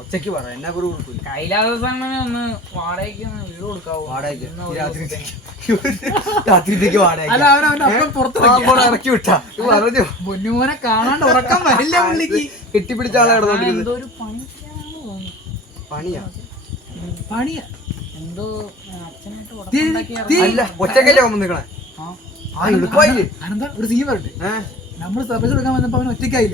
ഒച്ചക്ക് പറ എന്നാ കൈലാസങ്ങനെ വാടകയ്ക്ക് വീട് കൊടുക്കാവോ? രാത്രിത്തേക്ക് വാടക ഇറക്കി വിട്ടാ പറഞ്ഞു. പൊന്നുമോനെ കാണാണ്ട് ഉറക്കം വരില്ല പുള്ളിക്ക്. കെട്ടിപ്പിടിച്ച ആളെ എന്തോ ഒരു പണിയാ പണിയാ എന്തോ അച്ഛനായിട്ട് അല്ല ഒച്ചക്കല്ലേ വന്നിക്കണേ. അനന്താ ഒരു സീൻ പറയട്ടെ. നമ്മള് സർവീസ് എടുക്കാൻ വന്നപ്പോ അവൻ ഒറ്റയ്ക്കായില്ല.